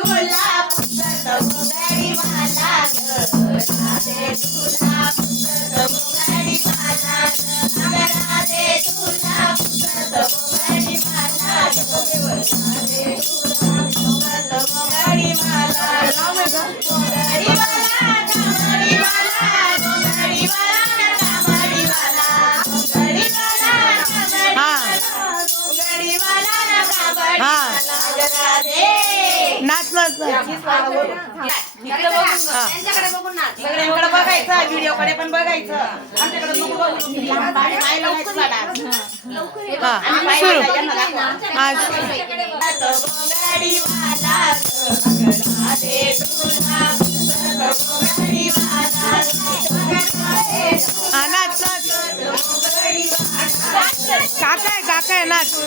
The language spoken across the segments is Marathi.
तुला पुसत मुंगडी मला ग राधे तुला पुसत मुंगडी मला ग राधे तुला पुसत मुंगडी मला ग राधे तुला पुसत मुंगडी मला मुंगडी मला कामडी मला मुंगडी मला मुंगडी मला मुंगडी मला कामडी हा. नाच नाच बघायचं व्हिडिओ कडे पण बघायचं आमच्याकडे आहे नाच तू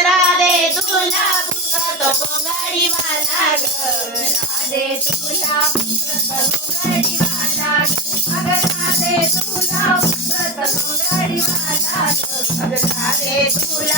राधे तुला पुसत पोंगाडी ग. राधे तुला पुसत पोंगाडी वाला ग अग राधे तुला